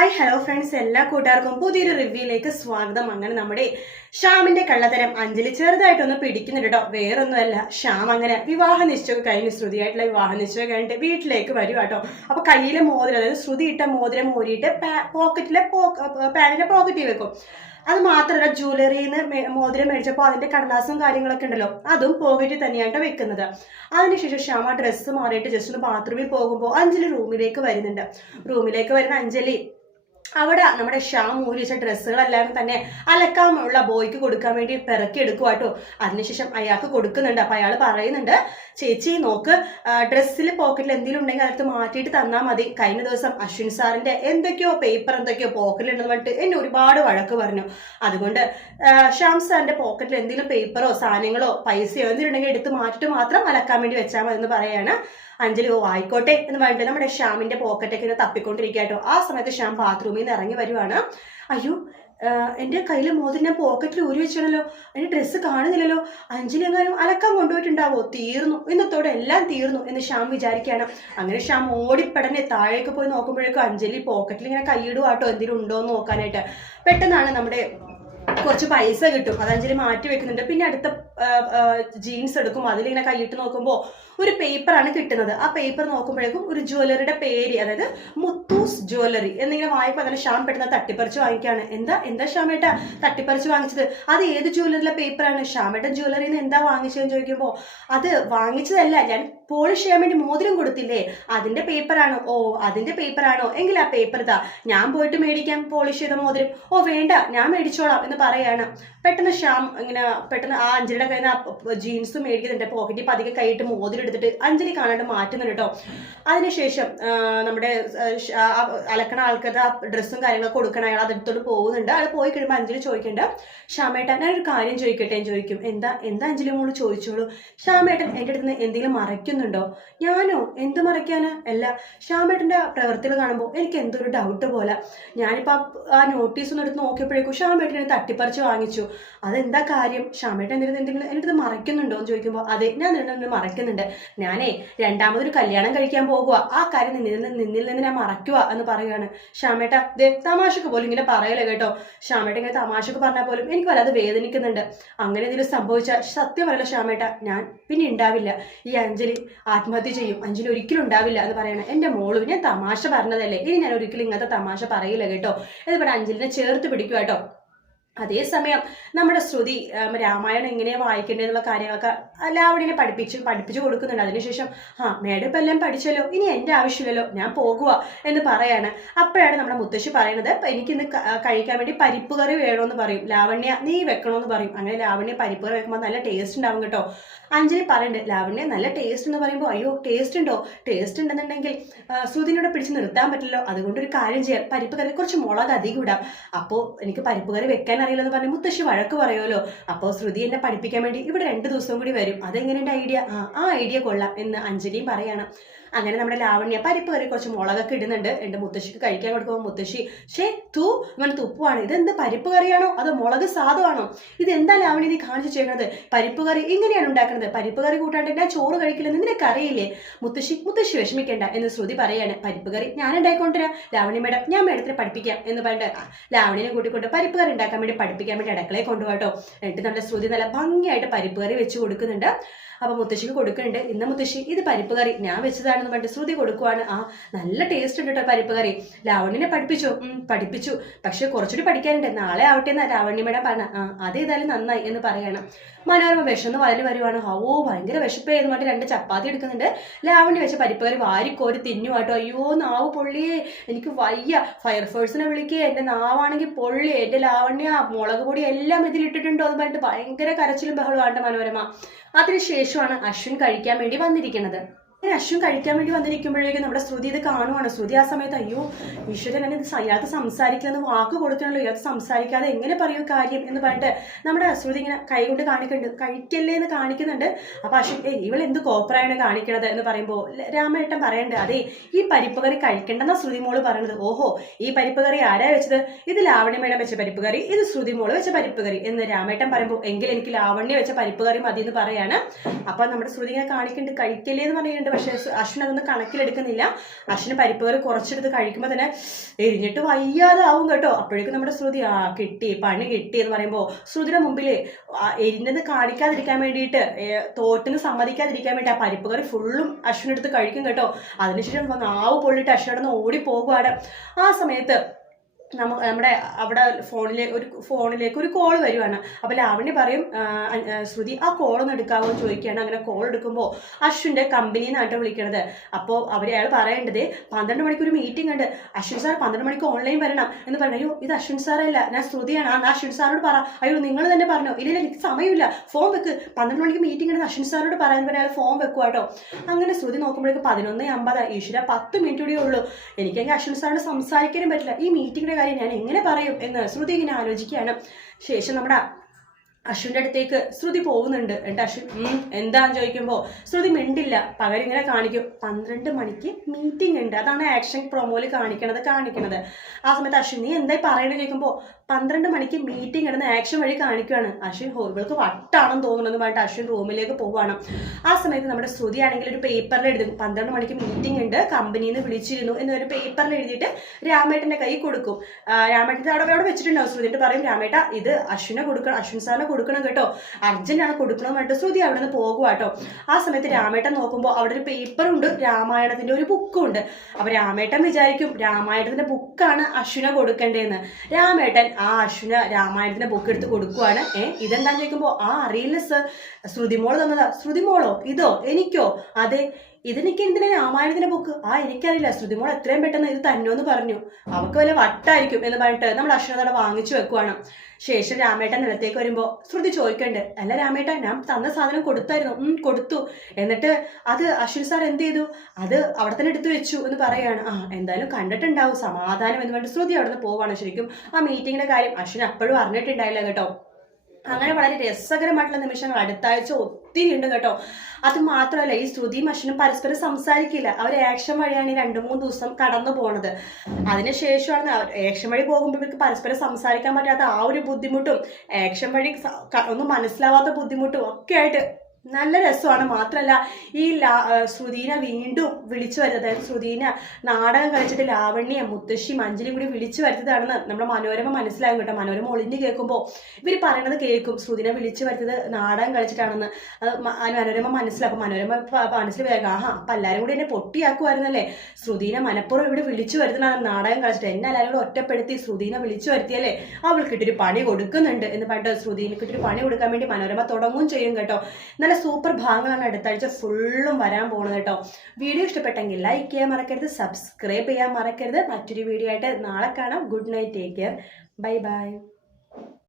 Hi hello friends, എല്ലാ കൂട്ടുകാർക്കും പുതിയൊരു റിവ്യൂയിലേക്ക് സ്വാഗതം. അങ്ങനെ നമ്മുടെ ഷ്യാമിന്റെ കള്ളത്തരം അഞ്ജലി ചെറുതായിട്ടൊന്ന് പിടിക്കുന്നുണ്ട് കേട്ടോ. വേറൊന്നുമല്ല, ഷ്യാം അങ്ങനെ വിവാഹ നിശ്ചയം കഴിഞ്ഞ് ശ്രുതിയായിട്ടുള്ള വിവാഹ നിശ്ചയം കഴിഞ്ഞിട്ട് വീട്ടിലേക്ക് വരും കേട്ടോ. അപ്പൊ കയ്യിലെ മോതിരം, അതായത് ശ്രുതി ഇട്ട മോതിരം ഊരിയിട്ട് പാനിന്റെ പോക്കറ്റിൽ വെക്കും. അത് മാത്രമല്ല, ജ്വല്ലറിന്ന് മോതിരം മേടിച്ചപ്പോൾ അതിന്റെ കടലാസും കാര്യങ്ങളൊക്കെ ഉണ്ടല്ലോ, അതും പോക്കറ്റിൽ തന്നെയായിട്ട് വെക്കുന്നത്. അതിനുശേഷം ഷ്യാം ആ ഡ്രസ്സ് മാറിയിട്ട് ജസ്റ്റ് ഒന്ന് ബാത്റൂമിൽ പോകുമ്പോൾ അഞ്ജലി റൂമിലേക്ക് വരുന്നുണ്ട്. റൂമിലേക്ക് വരുന്ന അഞ്ജലി അവിടെ നമ്മുടെ ഷ്യാം ഊരി വെച്ച ഡ്രസ്സുകളെല്ലാം തന്നെ അലക്കാനുള്ള ബോയ്ക്ക് കൊടുക്കാൻ വേണ്ടി പിറക്കി എടുക്കുവാട്ടോ. അതിനുശേഷം അയാൾക്ക് കൊടുക്കുന്നുണ്ട്. അപ്പൊ അയാൾ പറയുന്നുണ്ട്, ചേച്ചി നോക്ക്, ഡ്രസ്സിൽ പോക്കറ്റിൽ എന്തെങ്കിലും ഉണ്ടെങ്കിൽ അതെടുത്ത് മാറ്റിയിട്ട് തന്നാൽ മതി. കഴിഞ്ഞ ദിവസം അശ്വിൻ സാറിന്റെ എന്തൊക്കെയോ പേപ്പർ എന്തൊക്കെയോ പോക്കറ്റിലുണ്ടെന്ന് പറഞ്ഞിട്ട് എന്നെ ഒരുപാട് വഴക്ക് പറഞ്ഞു. അതുകൊണ്ട് ഷ്യാം സാറിന്റെ പോക്കറ്റിൽ എന്തെങ്കിലും പേപ്പറോ സാധനങ്ങളോ പൈസയോ എന്തെങ്കിലും ഉണ്ടെങ്കിൽ എടുത്ത് മാറ്റിയിട്ട് മാത്രം അലക്കാൻ വേണ്ടി വെച്ചാൽ മതി എന്ന് പറയാണ്. അഞ്ജലി ഓ ആയിക്കോട്ടെ എന്ന് പറഞ്ഞിട്ട് നമ്മുടെ ഷ്യാമിന്റെ പോക്കറ്റൊക്കെ ഇങ്ങനെ തപ്പിക്കൊണ്ടിരിക്കാട്ടോ. ആ സമയത്ത് ഷ്യാം ബാത്റൂമിൽ നിന്ന് ഇറങ്ങി വരുവാണ്. അയ്യോ, എൻ്റെ കയ്യിൽ മോതിരം ഞാൻ പോക്കറ്റിൽ ഊരി വെച്ചാണല്ലോ, എൻ്റെ ഡ്രസ്സ് കാണുന്നില്ലല്ലോ, അഞ്ജലി എങ്ങാനും അലക്കാൻ കൊണ്ടുപോയിട്ടുണ്ടാവോ, തീർന്നു, ഇന്നത്തോടെ എല്ലാം തീർന്നു എന്ന് ഷ്യാം വിചാരിക്കുകയാണ്. അങ്ങനെ ഷ്യാം ഓടിപ്പടനെ താഴേക്ക് പോയി നോക്കുമ്പോഴേക്കും അഞ്ജലി പോക്കറ്റിൽ ഇങ്ങനെ കൈയിടുവാട്ടോ എന്തെങ്കിലും ഉണ്ടോ എന്ന് നോക്കാനായിട്ട്. പെട്ടെന്നാണ് നമ്മുടെ കുറച്ച് പൈസ കിട്ടും, അത് അഞ്ജലി മാറ്റി വെക്കുന്നുണ്ട്. പിന്നെ അടുത്ത ജീൻസ് എടുക്കും, അതിലിങ്ങനെ കൈയിട്ട് നോക്കുമ്പോൾ ഒരു പേപ്പറാണ് കിട്ടുന്നത്. ആ പേപ്പർ നോക്കുമ്പോഴേക്കും ഒരു ജ്വല്ലറിയുടെ പേര്, അതായത് മുത്തൂസ് ജ്വല്ലറി എന്നിങ്ങനെ വായിപ്പോൾ അതിന് ഷ്യാം പെട്ടെന്ന് തട്ടിപ്പറിച്ച് വാങ്ങിക്കുകയാണ്. എന്താ ഷ്യാമേട്ട തട്ടിപ്പറിച്ച് വാങ്ങിച്ചത്? അത് ഏത് ജ്വല്ലറിയിലെ പേപ്പറാണ്? ഷ്യാമേട്ടൻ ജ്വല്ലറിയിൽ നിന്ന് എന്താ വാങ്ങിച്ചതെന്ന് ചോദിക്കുമ്പോൾ അത് വാങ്ങിച്ചതല്ല, ഞാൻ പോളിഷ് ചെയ്യാൻ വേണ്ടി മോതിരം കൊടുത്തില്ലേ, അതിന്റെ പേപ്പറാണോ? ഓ അതിന്റെ പേപ്പറാണോ, എങ്കിൽ ആ പേപ്പർ ഇതാ, ഞാൻ പോയിട്ട് മേടിക്കാം പോളിഷ് ചെയ്ത മോതിരം. ഓ വേണ്ട, ഞാൻ മേടിച്ചോളാം എന്ന് പറയാണ്. പെട്ടെന്ന് ഷ്യാം ഇങ്ങനെ പെട്ടെന്ന് ആ അഞ്ജലിയുടെ കയ്യിൽ നിന്ന് ജീൻസ് മേടിക്കുന്നുണ്ട്. പോക്കറ്റിൽ പതിക്കെ കൈയിട്ട് മോതിരം എടുത്തിട്ട് അഞ്ജലി കാണാണ്ട് മാറ്റുന്നുണ്ട് കേട്ടോ. അതിനുശേഷം നമ്മുടെ അലക്കണ ആൾക്കാരുടെ ഡ്രസ്സും കാര്യങ്ങളൊക്കെ കൊടുക്കണം, അയാൾ അതെടുത്തോട്ട് പോകുന്നുണ്ട്. അയാൾ പോയി കഴിയുമ്പോൾ അഞ്ജലി ചോദിക്കേണ്ട, ഷ്യാമേട്ടൻ ഞാനൊരു കാര്യം ചോദിക്കട്ടെ എന്ന് ചോദിക്കും. എന്താ അഞ്ജലി മോള് ചോദിച്ചോളൂ. ഷ്യാമേട്ടൻ എൻ്റെ അടുത്ത് നിന്ന് എന്തെങ്കിലും മറയ്ക്കുന്നുണ്ടോ? ഞാനോ? എന്ത് മറയ്ക്കാന്? അല്ല, ഷ്യാമേട്ടൻ്റെ പ്രവൃത്തികൾ കാണുമ്പോൾ എനിക്ക് എന്തോ ഒരു ഡൗട്ട് പോലെ. ഞാനിപ്പോൾ ആ നോട്ടീസ് ഒന്ന് എടുത്ത് നോക്കിയപ്പോഴേക്കും ഷ്യാമേട്ടനെ തട്ടിപ്പറിച്ച് വാങ്ങിച്ചു. അതെന്താ കാര്യം? ഷ്യാമേട്ടൻ എന്തെങ്കിലും എൻ്റെ അടുത്ത് മറയ്ക്കുന്നുണ്ടോ എന്ന് ചോദിക്കുമ്പോൾ അതെ, ഞാൻ നിന്നെ മറയ്ക്കുന്നുണ്ട്. ഞാനേ രണ്ടാമതൊരു കല്യാണം കഴിക്കാൻ പോകുക, ആ കാര്യം നിന്നിൽ നിന്ന് ഞാൻ മറയ്ക്കുക എന്ന് പറയുകയാണ്. ഷ്യാമേട്ട തമാശക്ക് പോലും ഇങ്ങനെ പറയല്ലേ കേട്ടോ. ഷ്യാമേട്ട ഇങ്ങനെ തമാശക്ക് പറഞ്ഞാൽ പോലും എനിക്ക് വല്ലാതെ വേദനിക്കുന്നുണ്ട്. അങ്ങനെ എന്തെങ്കിലും സംഭവിച്ചാൽ സത്യം പറയല ഷ്യാമേട്ട, ഞാൻ പിന്നെ ഉണ്ടാവില്ല. ഈ അഞ്ജലി ആത്മഹത്യ ചെയ്യും, അഞ്ജലി ഒരിക്കലും ഉണ്ടാവില്ല എന്ന് പറയണം. എൻ്റെ മോള്, ഞാൻ തമാശ പറഞ്ഞതല്ലേ, ഇനി ഞാൻ ഒരിക്കലും ഇങ്ങനത്തെ തമാശ പറയില്ല കേട്ടോ. ഇതിവിടെ അഞ്ജലിനെ ചേർത്ത് പിടിക്കുക കേട്ടോ. അതേസമയം നമ്മുടെ ശ്രുതി രാമായണം എങ്ങനെയാണ് വായിക്കേണ്ടതെന്നുള്ള കാര്യങ്ങളൊക്കെ ലാവണ്യനെ പഠിപ്പിച്ചു കൊടുക്കുന്നുണ്ട്. അതിനുശേഷം മേഡം ഇപ്പം എല്ലാം പഠിച്ചല്ലോ, ഇനി എൻ്റെ ആവശ്യമില്ലല്ലോ, ഞാൻ പോകുക എന്ന് പറയാണ്. അപ്പോഴാണ് നമ്മുടെ മുത്തശ്ശി പറയുന്നത്, എനിക്കിന്ന് കഴിക്കാൻ വേണ്ടി പരിപ്പ് കറി വേണമെന്ന് പറയും. ലാവണ്യ നീ വെക്കണമെന്ന് പറയും. അങ്ങനെ ലാവണ്യ പരിപ്പ് കറി വെക്കുമ്പോൾ നല്ല ടേസ്റ്റ് ഉണ്ടാവും കേട്ടോ. അഞ്ജലി പറയുന്നുണ്ട്, ലാവണ്യ നല്ല ടേസ്റ്റ് എന്ന് പറയുമ്പോൾ അയ്യോ ടേസ്റ്റ് ഉണ്ടോ? ടേസ്റ്റ് ഉണ്ടെന്നുണ്ടെങ്കിൽ ശ്രുതിനോട് പിടിച്ച് നിർത്താൻ പറ്റില്ലല്ലോ, അതുകൊണ്ടൊരു കാര്യം ചെയ്യാം, പരിപ്പ് കറി കുറച്ച് മുളക് അധികം ഇടാം. അപ്പോൾ എനിക്ക് പരിപ്പ് കറി വെക്കാൻ അറിയില്ലെന്ന് പറഞ്ഞ് മുത്തശ്ശി വഴക്ക് പറയുമല്ലോ. അപ്പോൾ ശ്രുതി എന്നെ പഠിപ്പിക്കാൻ വേണ്ടി ഇവിടെ 2 ദിവസം കൂടി വരും. അതെങ്ങനെയുണ്ട് ഐഡിയ? ആ ഐഡിയ കൊള്ളാം എന്ന് അഞ്ജലിയും പറയാണ്. അങ്ങനെ നമ്മുടെ ലാവണ്യ പരിപ്പ് കറി കുറച്ച് മുളകൊക്കെ ഇടുന്നുണ്ട്. എൻ്റെ മുത്തശ്ശിക്ക് കഴിക്കാൻ കൊടുക്കുമ്പോൾ മുത്തശ്ശി ഇവൻ തുപ്പുവാണ്. ഇതെന്ത് പരിപ്പ് കറിയാണോ അതോ മുളക് സാധമാണോ? ഇതെന്താ ലാവണ്യ നീ കാണിച്ചു ചെയ്യുന്നത്? പരിപ്പ് കറി ഇങ്ങനെയാണ് ഉണ്ടാക്കുന്നത്, പരിപ്പ് കറി കൂട്ടാണ്ട് ഞാൻ ചോറ് കഴിക്കില്ലെന്ന് നിനക്ക് അറിയില്ലേ? മുത്തശ്ശി വിഷമിക്കേണ്ട എന്ന് ശ്രുതി പറയാണ്. പരിപ്പ് കറി ഞാൻ ഉണ്ടായിക്കൊണ്ടിരാം ലാവണ്യ മേഡം, ഞാൻ മേഡത്തിനെ പഠിപ്പിക്കാം എന്ന് പറഞ്ഞിട്ട് ലാവണ്യനെ കൂട്ടിക്കൊണ്ട് പരിപ്പ് കറി ഉണ്ടാക്കാൻ വേണ്ടി പഠിപ്പിക്കാൻ വേണ്ടി അടുക്കളയിൽ കൊണ്ടുപോകട്ടോ. എന്നിട്ട് നമ്മുടെ ശ്രുതി നല്ല ഭംഗിയായിട്ട് പരിപ്പ് കറി വെച്ച് കൊടുക്കുന്നുണ്ട്. അപ്പൊ മുത്തശ്ശിക്ക് കൊടുക്കുന്നുണ്ട്. ഇന്ന് മുത്തശ്ശി ഇത് പരിപ്പ് കറി ഞാൻ വെച്ചതാണെന്ന് പറഞ്ഞിട്ട് ശ്രുതി കൊടുക്കുവാണ്. നല്ല ടേസ്റ്റ് ഉണ്ട് കേട്ടോ പരിപ്പ് കറി. ലാവണ്യനെ പഠിപ്പിച്ചു, പക്ഷെ കുറച്ചുകൂടി പഠിക്കാനുണ്ട്, നാളെ ആവട്ടെ എന്നാ ലാവണ്യ മേഡം പറഞ്ഞ. അതേതായാലും നന്നായി എന്ന് പറയണം. മനോരമ വിശന്ന് വളര് വരുവാണ്. ഭയങ്കര വിശപ്പേ എന്ന് പറഞ്ഞിട്ട് 2 ചപ്പാത്തി എടുക്കുന്നുണ്ട്. ലാവണ്യ വെച്ച പരിപ്പ് കറി വാരിക്കോരി തിന്നുവാട്ടോ. അയ്യോ നാവ് പൊള്ളിയേ, എനിക്ക് വയ്യ, ഫയർഫോഴ്സിനെ വിളിക്കേ, എൻ്റെ നാവാണെങ്കിൽ പൊള്ളിയേ, എൻ്റെ ലാവണ്യ മുളക് പൊടി എല്ലാം ഇതിലിട്ടിട്ടുണ്ടോ എന്ന് പറഞ്ഞിട്ട് ഭയങ്കര കരച്ചിലും ബഹളമാണ് മനോരമ. അതിനുശേഷമാണ് അശ്വിൻ കഴിക്കാൻ വേണ്ടി വന്നിരിക്കുന്നത്. അശ്വിൻ കഴിക്കാൻ വേണ്ടി വന്നിരിക്കുമ്പോഴേക്കും നമ്മുടെ ശ്രുതി ഇത് കാണുവാണ്. ശ്രുതി ആ സമയത്ത് അയ്യോ ഈശ്വരൻ, എന്നെ ഇയാൾക്ക് സംസാരിക്കില്ലെന്ന് വാക്ക് കൊടുക്കണല്ലോ, ഇയാൾക്ക് സംസാരിക്കാതെ എങ്ങനെ പറയൂ കാര്യം എന്ന് പറഞ്ഞിട്ട് നമ്മുടെ ശ്രുതി ഇങ്ങനെ കൈ കൊണ്ട് കാണിക്കുന്നുണ്ട്, കഴിക്കല്ലേ എന്ന് കാണിക്കുന്നുണ്ട്. അപ്പൊ അശ്വിൻ ഇവൾ എന്ത് കോപ്പറായാണ് കാണിക്കണത് എന്ന് പറയുമ്പോൾ രാമേട്ടൻ പറയണ്ടേ, അതെ ഈ പരിപ്പ് കറി കഴിക്കണ്ടെന്നാ ശ്രുതി മോള് പറയണത്. ഓഹോ, ഈ പരിപ്പ് കറി ആരാ വെച്ചത്? ഇത് ലാവണ്യ മേഡം വെച്ച പരിപ്പ് കറി, ഇത് ശ്രുതി മോള് വെച്ച പരിപ്പ് കറി എന്ന് രാമേട്ടൻ പറയുമ്പോൾ എങ്കിൽ എനിക്ക് ലാവണ്യ വെച്ച പരിപ്പ് കറി മതി എന്ന് പറയാണ്. അപ്പൊ നമ്മുടെ ശ്രുതി ഇങ്ങനെ കാണിക്കുന്നുണ്ട്, കഴിക്കല്ലേ എന്ന് പറയുന്നുണ്ട്. പറയുന്നുണ്ട്. പക്ഷേ അശ്വിൻ അതൊന്നും കണക്കിലെടുക്കുന്നില്ല. അശ്വിന് പരിപ്പ് കറി കുറച്ചെടുത്ത് കഴിക്കുമ്പോൾ തന്നെ എരിഞ്ഞിട്ട് വയ്യാതാവും കേട്ടോ. അപ്പോഴേക്കും നമ്മുടെ ശ്രുതി പണി കിട്ടി എന്ന് പറയുമ്പോൾ ശ്രുതിയുടെ മുമ്പിൽ എരിഞ്ഞത് കാണിക്കാതിരിക്കാൻ വേണ്ടിയിട്ട് തോറ്റിന് സമ്മതിക്കാതിരിക്കാൻ വേണ്ടി ആ പരിപ്പ് കറി ഫുള്ളും അശ്വിനെടുത്ത് കഴിക്കും കേട്ടോ. അതിനുശേഷം നാവ് പൊള്ളിട്ട് അശ്വിനോടൊന്ന് ഓടി പോകുവാണ്. ആ സമയത്ത് നമ്മുടെ അവിടെ ഫോണിലേക്ക് ഒരു കോൾ വരുവാണ്. അപ്പോൾ ലാവണ്യ പറയും ശ്രുതി ആ കോളൊന്ന് എടുക്കാമോ ചോദിക്കുകയാണ്. അങ്ങനെ കോൾ എടുക്കുമ്പോൾ അശ്വിൻ്റെ കമ്പനിയിൽ നിന്നാണ് വിളിക്കണത്. അപ്പോൾ അയാൾ പറയേണ്ടത് 12 മണിക്ക് ഒരു മീറ്റിംഗ് ഉണ്ട്, അശ്വിൻ സാർ 12 മണിക്ക് ഓൺലൈൻ വരണം എന്ന് പറഞ്ഞു. അയ്യോ ഇത് അശ്വിൻ സാറല്ല, ഞാൻ ശ്രുതിയാണ്. ആ അശ്വിൻ സാറിനോട് പറ. അയ്യോ നിങ്ങൾ തന്നെ പറഞ്ഞോ. ഇല്ല എനിക്ക് സമയമില്ല, ഫോൺ വെക്ക്, 12 മണിക്ക് മീറ്റിംഗ് ഉണ്ട് അശ്വിൻ സാറിനോട് പറയാൻ പറഞ്ഞാൽ അയാൾ ഫോൺ വെക്കുക കേട്ടോ. അങ്ങനെ ശ്രുതി നോക്കുമ്പോഴേക്ക് 11:50. ഈശ്വര 10 മിനിറ്റ് കൂടിയേ ഉള്ളൂ. എനിക്കെങ്കിൽ അശ്വിൻ സാറിനോട് സംസാരിക്കാനും പറ്റില്ല. ഈ മീറ്റിംഗിന്റെ കാര്യം ഞാൻ എങ്ങനെ പറയും എന്ന് ശ്രുതി ഇങ്ങനെ ആലോചിക്കുകയാണ്. ശേഷം നമ്മുടെ അശ്വിൻ്റെ അടുത്തേക്ക് ശ്രുതി പോകുന്നുണ്ട്. എന്നിട്ട് അശ്വിൻ എന്താന്ന് ചോദിക്കുമ്പോൾ ശ്രുതി മിണ്ടില്ല. പകരം ഇങ്ങനെ കാണിക്കും 12 മണിക്ക് മീറ്റിംഗ് ഉണ്ട്. അതാണ് ആക്ഷൻ പ്രൊമോയിൽ കാണിക്കണത്. ആ സമയത്ത് അശ്വിൻ നീ എന്തായി പറയണെന്ന് ചോദിക്കുമ്പോൾ 12 മണിക്ക് മീറ്റിംഗ് ഇടുന്ന ആക്ഷൻ വഴി കാണിക്കുകയാണ്. അശ്വിൻ ഇവൾക്ക് വട്ടാണെന്ന് തോന്നുന്നു പറഞ്ഞിട്ട് അശ്വിൻ റൂമിലേക്ക് പോവുകയാണ്. ആ സമയത്ത് നമ്മുടെ ശ്രുതി ആണെങ്കിൽ ഒരു പേപ്പറിൽ എഴുതും 12 മണിക്ക് മീറ്റിംഗ് ഉണ്ട്, കമ്പനിയിൽ നിന്ന് വിളിച്ചിരുന്നു എന്നൊരു പേപ്പറിൽ എഴുതിയിട്ട് രാമേട്ടൻ്റെ കൈ കൊടുക്കും. രാമേട്ടൻ്റെ അവിടെ വെച്ചിട്ടുണ്ടാവും. ശ്രുതിട്ട് പറയും രാമേട്ട ഇത് അശ്വിനെ കൊടുക്കണം, അശ്വിൻ സാറിനെ കൊടുക്കണം കേട്ടോ, അർജന്റാണ് കൊടുക്കണം പറഞ്ഞിട്ട് ശ്രുതി അവിടെ നിന്ന് പോകുക കേട്ടോ. ആ സമയത്ത് രാമേട്ടൻ നോക്കുമ്പോൾ അവിടെ ഒരു പേപ്പറുണ്ട്, രാമായണത്തിന്റെ ഒരു ബുക്കും ഉണ്ട്. അപ്പൊ രാമേട്ടൻ വിചാരിക്കും രാമായണത്തിന്റെ ബുക്കാണ് അശ്വിനെ കൊടുക്കേണ്ടതെന്ന്. രാമേട്ടൻ ആ അശ്വിന് രാമായണത്തിന്റെ ബുക്ക് എടുത്ത് കൊടുക്കുവാണ്. ഇതെന്താന്ന് ചോദിക്കുമ്പോൾ അറിയില്ല സർ, ശ്രുതിമോള് തന്നതാ. ശ്രുതിമോളോ? ഇതോ? എനിക്കോ? അതെ, ഇതെനിക്ക് എന്തിനാ രാമായണത്തിന്റെ ബുക്ക്? എനിക്കറിയില്ല, ശ്രുതിമോൾ എത്രയും പെട്ടെന്ന് ഇത് തന്നോന്ന് പറഞ്ഞു, അവർക്ക് വല്ല വട്ടായിരിക്കും എന്ന് പറഞ്ഞിട്ട് നമ്മൾ അശ്വനതയുടെ വാങ്ങിച്ചു വെക്കുവാണ്. ശേഷം രാമേട്ടൻ നിലത്തേക്ക് വരുമ്പോൾ ശ്രുതി ചോദിക്കണ്ട്, അല്ല രാമേട്ടൻ ഞാൻ തന്ന സാധനം കൊടുത്തായിരുന്നു? കൊടുത്തു. എന്നിട്ട് അത് അശ്വിൻ സാർ എന്ത് ചെയ്തു? അത് അവിടെ തന്നെ എടുത്തു വെച്ചു എന്ന് പറയാണ്. എന്തായാലും കണ്ടിട്ടുണ്ടാവും സമാധാനം എന്ന് പറഞ്ഞിട്ട് ശ്രുതി അവിടെ നിന്ന് പോവാണ്. ശരിക്കും ആ മീറ്റിങ്ങിന്റെ കാര്യം അശ്വിൻ അപ്പോഴും അറിഞ്ഞിട്ടുണ്ടായില്ല കേട്ടോ. അങ്ങനെ വളരെ രസകരമായിട്ടുള്ള നിമിഷങ്ങൾ അടുത്ത ആഴ്ച ഒത്തിരി ഉണ്ട് കേട്ടോ. അത് മാത്രമല്ല ഈ ശ്രുതിയും അശ്വിനും പരസ്പരം സംസാരിക്കില്ല. അവർ ആക്ഷൻ വഴിയാണ് ഈ 2-3 ദിവസം കടന്നു പോണത്. അതിനുശേഷമാണ് ആക്ഷൻ വഴി പോകുമ്പോൾ ഇവർക്ക് പരസ്പരം സംസാരിക്കാൻ പറ്റാത്ത ആ ഒരു ബുദ്ധിമുട്ടും ആക്ഷൻ വഴി ഒന്നും മനസ്സിലാവാത്ത ബുദ്ധിമുട്ടും ഒക്കെ ആയിട്ട് നല്ല രസമാണ്. മാത്രമല്ല ഈ ശ്രുതിനെ വീണ്ടും വിളിച്ചു വരുന്നത്, അതായത് ശ്രുതിനെ നാടകം കളിച്ചിട്ട് ലാവണ്യ മുത്തശ്ശി അഞ്ജലിയും കൂടി വിളിച്ചു വരുത്തതാണെന്ന് നമ്മുടെ മനോരമ മനസ്സിലാകും കേട്ടോ. മനോരമ ഒളിഞ്ഞു കേൾക്കുമ്പോൾ ഇവർ പറയണത് കേൾക്കും ശ്രുതിനെ വിളിച്ചു വരുത്തത് നാടകം കളിച്ചിട്ടാണെന്ന്. മനോരമ മനസ്സിലാക്കും. മനോരമ മനസ്സിൽ വേഗം അപ്പം എല്ലാവരും കൂടി എന്നെ പൊട്ടിയാക്കുമായിരുന്നല്ലേ, ശ്രുതിനെ മനപ്പുറം ഇവിടെ വിളിച്ചു വരുത്തണതാണ് നാടകം കളിച്ചിട്ട്, എന്നെ എല്ലാവരും കൂടെ ഒറ്റപ്പെടുത്തി ശ്രുതിനെ വിളിച്ചു വരുത്തിയല്ലേ, അവൾക്കിട്ടൊരു പണി കൊടുക്കുന്നുണ്ട് എന്ന് പറഞ്ഞിട്ട് ശ്രുതിനെക്കിട്ടൊരു പണി കൊടുക്കാൻ വേണ്ടി മനോരമ തുടങ്ങും ചെയ്യും കേട്ടോ. നല്ല സൂപ്പർ ഭാഗങ്ങളാണ് അടുത്താഴ്ച ഫുള്ളും വരാൻ പോകുന്നത് കേട്ടോ. വീഡിയോ ഇഷ്ടപ്പെട്ടെങ്കിൽ ലൈക്ക് ചെയ്യാൻ മറക്കരുത്, സബ്സ്ക്രൈബ് ചെയ്യാൻ മറക്കരുത്. മറ്റൊരു വീഡിയോ ആയിട്ട് നാളെ കാണാം. Good night, take care, bye bye.